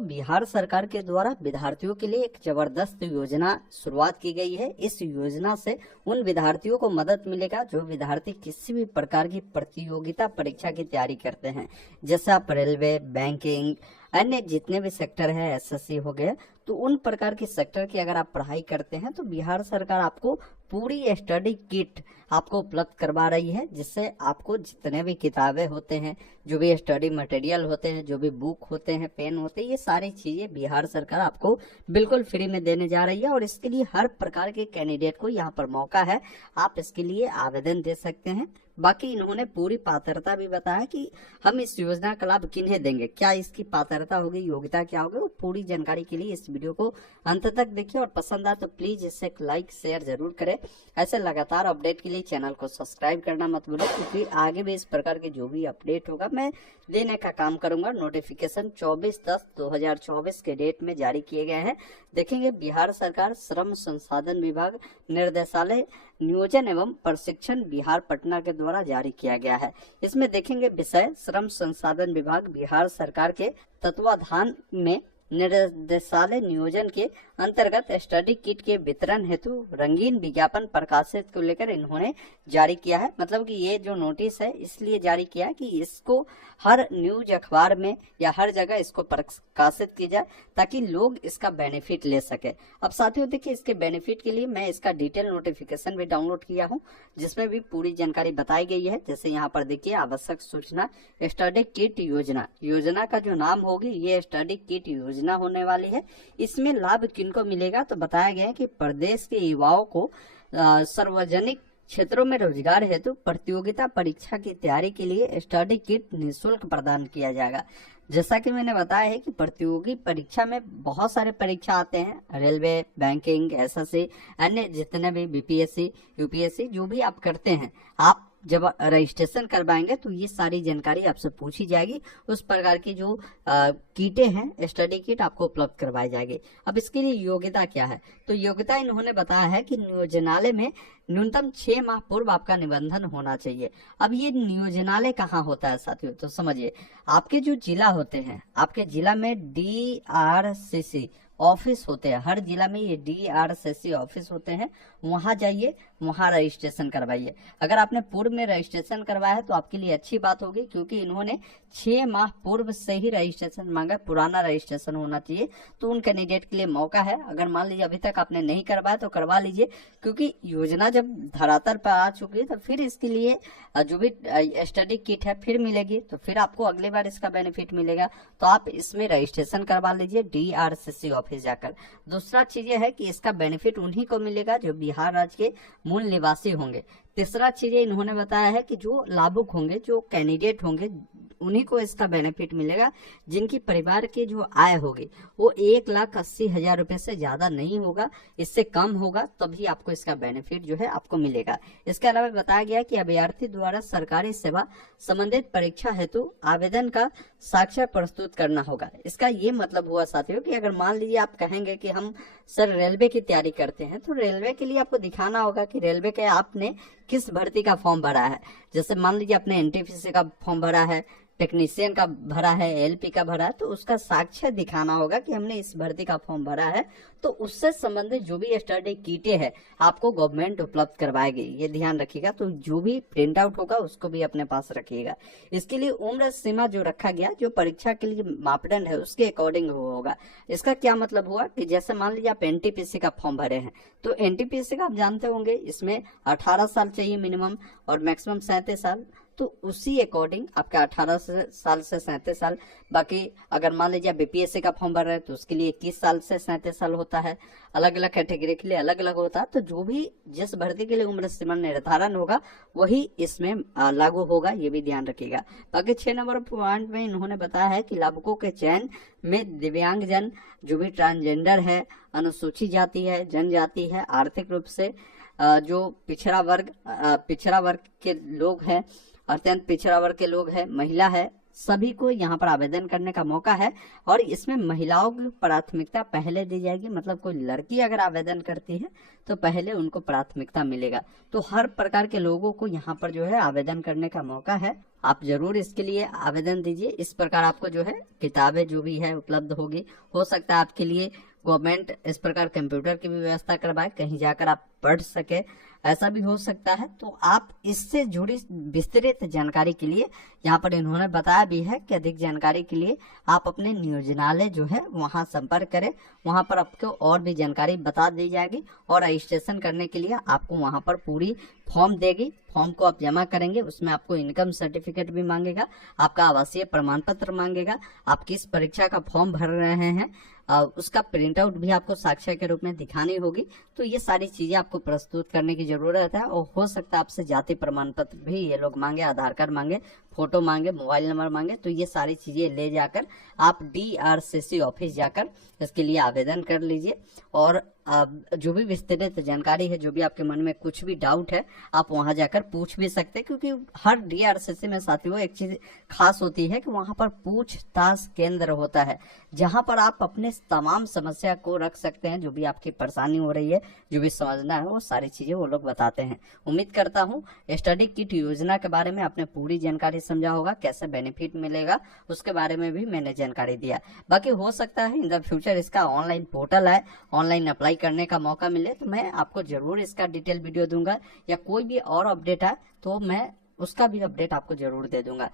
दोस्तों, बिहार सरकार के द्वारा विद्यार्थियों के लिए एक जबरदस्त योजना शुरुआत की गई है। इस योजना से उन विद्यार्थियों को मदद मिलेगा जो विद्यार्थी किसी भी प्रकार की प्रतियोगिता परीक्षा की तैयारी करते हैं, जैसे आप रेलवे, बैंकिंग, अन्य जितने भी सेक्टर है, एसएससी हो गए, तो उन प्रकार के सेक्टर की अगर आप पढ़ाई करते हैं तो बिहार सरकार आपको पूरी स्टडी किट आपको उपलब्ध करवा रही है, जिससे आपको जितने भी किताबें होते हैं, जो भी स्टडी मटेरियल होते हैं, जो भी बुक होते हैं, पेन होते हैं, ये सारी चीजें बिहार सरकार आपको बिल्कुल फ्री में देने जा रही है। और इसके लिए हर प्रकार के कैंडिडेट को यहाँ पर मौका है, आप इसके लिए आवेदन दे सकते हैं। बाकी इन्होंने पूरी पात्रता भी बताया कि हम इस योजना का लाभ किन्हें देंगे, क्या इसकी पात्रता होगी, योग्यता क्या होगी, वो पूरी जानकारी के लिए इस वीडियो को अंत तक देखिए। और पसंद आए तो प्लीज इसे एक लाइक शेयर जरूर करें। ऐसे लगातार अपडेट के लिए चैनल को सब्सक्राइब करना मत भूलें, क्योंकि आगे भी इस प्रकार के जो भी अपडेट होगा मैं देने का काम करूंगा। नोटिफिकेशन 24/10/2024 के डेट में जारी किए गए हैं। देखेंगे बिहार सरकार श्रम संसाधन विभाग निर्देशालय नियोजन एवं प्रशिक्षण बिहार पटना के द्वारा जारी किया गया है। इसमें देखेंगे विषय श्रम संसाधन विभाग बिहार सरकार के तत्वाधान में निर्देशालय नियोजन के अंतर्गत स्टडी किट के वितरण हेतु रंगीन विज्ञापन प्रकाशित को लेकर इन्होंने जारी किया है। मतलब कि ये जो नोटिस है इसलिए जारी किया है कि इसको हर न्यूज अखबार में या हर जगह इसको प्रकाशित किया जाए, ताकि लोग इसका बेनिफिट ले सके। अब साथियों देखिए, इसके बेनिफिट के लिए मैं इसका डिटेल नोटिफिकेशन भी डाउनलोड किया हूँ, जिसमें भी पूरी जानकारी बताई गई है। जैसे यहाँ पर देखिए, आवश्यक सूचना स्टडी किट योजना का जो नाम होगी ये स्टडी किट योजना होने वाली है। इसमें लाभ किनको मिलेगा, तो बताया गया है कि प्रदेश के युवाओं को सार्वजनिक क्षेत्रों में रोजगार हेतु प्रतियोगिता परीक्षा की तैयारी के लिए स्टडी किट निःशुल्क प्रदान किया जाएगा। जैसा कि मैंने बताया है कि प्रतियोगी परीक्षा में बहुत सारे परीक्षा आते हैं, रेलवे, बैंकिंग, एसएससी, अन्य जितने भी बीपीएससी, यूपीएससी जो भी आप करते हैं, आप जब रजिस्ट्रेशन करवाएंगे तो ये सारी जानकारी आपसे पूछी जाएगी। उस प्रकार की जो किटें हैं, स्टडी किट आपको उपलब्ध करवाई जाएगी। अब इसके लिए योग्यता क्या है, तो योग्यता इन्होंने बताया है कि नियोजनालय में न्यूनतम 6 माह पूर्व आपका निबंधन होना चाहिए। अब ये नियोजनालय कहाँ होता है साथियों, तो समझिए, आपके जो जिला होते हैं, आपके जिला में डीआरसीसी ऑफिस होते हैं, हर जिला में ये डीआरसीसी ऑफिस होते हैं, वहां जाइए, वहां रजिस्ट्रेशन करवाइए। अगर आपने पूर्व में रजिस्ट्रेशन करवाया है तो आपके लिए अच्छी बात होगी, क्योंकि इन्होंने 6 माह पूर्व से ही रजिस्ट्रेशन मांगा, पुराना रजिस्ट्रेशन होना चाहिए। तो उन कैंडिडेट के लिए मौका है, अगर मान लीजिए अभी तक आपने नहीं करवाया तो करवा लीजिए, क्योंकि योजना जब धरातल पर आ चुकी है तो फिर इसके लिए जो भी स्टडी किट है फिर मिलेगी, तो फिर आपको अगली बार इसका बेनिफिट मिलेगा। तो आप इसमें रजिस्ट्रेशन करवा लीजिए डीआरसीसी ऑफिस जाकर। दूसरा चीज ये है कि इसका बेनिफिट उन्हीं को मिलेगा जो बिहार राज्य के मूल निवासी होंगे। तीसरा चीज इन्होंने बताया है कि जो लाभुक होंगे, जो कैंडिडेट होंगे, उन्हीं को इसका बेनिफिट मिलेगा जिनकी परिवार की जो आय होगी वो 1,80,000 रुपए से ज्यादा नहीं होगा, इससे कम होगा, तभी आपको इसका बेनिफिट जो है आपको मिलेगा। इसके अलावा बताया गया कि अभ्यर्थी द्वारा सरकारी सेवा संबंधित परीक्षा हेतु आवेदन का साक्ष्य प्रस्तुत करना होगा। इसका ये मतलब हुआ साथियों कि अगर मान लीजिए आप कहेंगे कि हम सर रेलवे की तैयारी करते हैं, तो रेलवे के लिए आपको दिखाना होगा कि रेलवे के आपने किस भर्ती का फॉर्म भरा है। जैसे मान लीजिए आपने एनटीपीसी का फॉर्म भरा है, टेक्नीशियन का भरा है, एलपी का भरा है, तो उसका साक्ष्य दिखाना होगा कि हमने इस भर्ती का फॉर्म भरा है। तो उससे संबंधित जो भी स्टडी किटें हैं आपको गवर्नमेंट उपलब्ध करवाएगी, ये ध्यान रखिएगा। तो जो भी प्रिंट आउट होगा उसको भी अपने पास रखिएगा। इसके लिए उम्र सीमा जो रखा गया, जो परीक्षा के लिए मापदंड है उसके अकॉर्डिंग होगा। इसका क्या मतलब हुआ कि जैसे मान लीजिए आप एनटीपीसी का फॉर्म भरे हैं, तो एनटीपीसी का आप जानते होंगे इसमें 18 साल चाहिए मिनिमम और मैक्सिमम 37 साल। तो उसी अकॉर्डिंग आपका 18 साल से 37 साल। बाकी अगर मान लीजिए बीपीएससी का फॉर्म भर रहे हैं तो उसके लिए 21 साल से 37 साल होता है। अलग अलग कैटेगरी के लिए अलग अलग होता है। तो जो भी जिस भर्ती के लिए उम्र सीमा निर्धारण होगा वही इसमें लागू होगा, ये भी ध्यान रखिएगा। बाकी 6 नंबर पॉइंट में इन्होंने बताया है कि लाभुकों के चयन में दिव्यांग जन, जो भी ट्रांसजेंडर है, अनुसूचित जाति है, जनजाति है, आर्थिक रूप से जो पिछड़ा वर्ग के लोग हैं, अत्यंत पिछड़ा वर्ग के लोग हैं, महिला है, सभी को यहाँ पर आवेदन करने का मौका है और इसमें महिलाओं की प्राथमिकता पहले दी जाएगी। मतलब कोई लड़की अगर आवेदन करती है तो पहले उनको प्राथमिकता मिलेगा। तो हर प्रकार के लोगों को यहाँ पर जो है आवेदन करने का मौका है। आप जरूर इसके लिए आवेदन दीजिए। इस प्रकार आपको जो है किताबें जो भी है उपलब्ध होगी। हो सकता है आपके लिए गवर्नमेंट इस प्रकार कंप्यूटर की भी व्यवस्था करवाए, कहीं जाकर आप पढ़ सके, ऐसा भी हो सकता है। तो आप इससे जुड़ी विस्तृत जानकारी के लिए यहाँ पर इन्होंने बताया भी है कि अधिक जानकारी के लिए आप अपने नियोजनालय जो है वहां संपर्क करें। वहां पर आपको और भी जानकारी बता दी जाएगी और रजिस्ट्रेशन करने के लिए आपको वहां पर पूरी फॉर्म देगी। फॉर्म को आप जमा करेंगे, उसमें आपको इनकम सर्टिफिकेट भी मांगेगा, आपका आवासीय प्रमाण पत्र मांगेगा, आप किस परीक्षा का फॉर्म भर रहे हैं उसका प्रिंट आउट भी आपको साक्ष्य के रूप में दिखानी होगी। तो ये सारी चीजें आपको प्रस्तुत करने की जरूरत है। और हो सकता है आपसे जाति प्रमाण पत्र भी ये लोग मांगे, आधार कार्ड मांगे, फोटो मांगे, मोबाइल नंबर मांगे। तो ये सारी चीजें ले जाकर आप DRCC ऑफिस जाकर इसके लिए आवेदन कर लीजिए। और जो भी विस्तृत जानकारी है, जो भी आपके मन में कुछ भी डाउट है, आप वहां जाकर पूछ भी सकते हैं। क्योंकि हर DRCC में साथियों एक चीज खास होती है कि वहां पर पूछताछ केंद्र होता है, जहां पर आप अपने तमाम समस्या को रख सकते हैं। जो भी आपकी परेशानी हो रही है, जो भी समझना है, वो सारी चीजें वो लोग बताते हैं। उम्मीद करता हूँ स्टडी किट योजना के बारे में आपने पूरी जानकारी समझा होगा, कैसे बेनिफिट मिलेगा उसके बारे में भी मैंने जानकारी दिया। बाकी हो सकता है इन द फ्यूचर इसका ऑनलाइन पोर्टल है, ऑनलाइन अप्लाई करने का मौका मिले तो मैं आपको जरूर इसका डिटेल वीडियो दूंगा, या कोई भी और अपडेट है तो मैं उसका भी अपडेट आपको जरूर दे दूंगा।